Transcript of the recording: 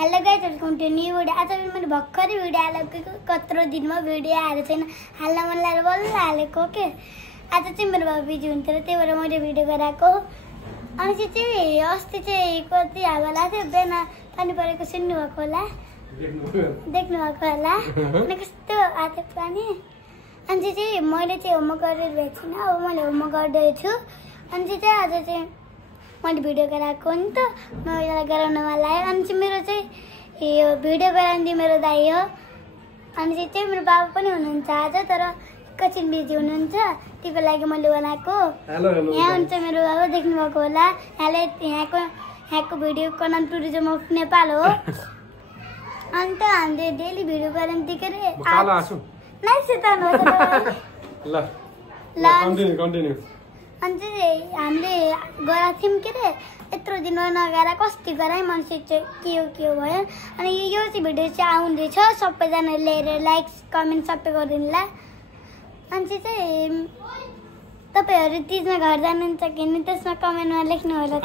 Hello guys welcome to new video. आज मैले भर्खरै भिडियो हालेको कत्रो दिनमा भिडियो आएको छैन, हाल्न मन लागेर बल्ल हालेको के। आज चाहिँ मेरो बाबु बिजी हुन्थ्यो त्यही भएर मैले भिडियो गराएको। अनि चाहिँ अस्ति चाहिँ कति हावा लाग्थ्यो, बिहान पानी परेको सुन्नु भएको होला, देख्नु भएको होला अनि कस्तो आएको पानी। अनि चाहिँ मैले चाहिँ होमवर्क गरेर भएको छैन, अब मैले होमवर्क गर्दैछु। अनि चाहिँ आज चाहिँ मैले भिडियो गराएको नि त, मलाई गराउन मन लाग्यो। अनि चाहिँ मेरो चाहिँ यो भिडियो गराउने मेरो दाइ हो। अनि चाहिँ मेरो बाबा पनि हुनुहुन्छ आज, तर एकैछिन बिजी हुनुहुन्छ, त्यही लागि मैले बनाएको। यहाँ हुन्छ मेरो बाबा, देख्नु भएको होला। यहाँको भिडियोको नाम टुरिज्म अफ नेपाल हो। अनि त हामीले डेली भिडियो गराउँदै के अरे अनि चाहिँ हामीले गराएको थियौँ के अरे, यत्रो दिन नगएर कस्तो गराएँ मान्छे चाहिँ के हो भयो। अनि यो चाहिँ भिडियो चाहिँ आउँदैछ, सबैजनाले हेरेर लाइक कमेन्ट सबै गरिदिनुला। अनि चाहिँ तपाईँहरू तिजमा घर जानुहुन्छ कि त्यसमा कमेन्टमा लेख्नु होला।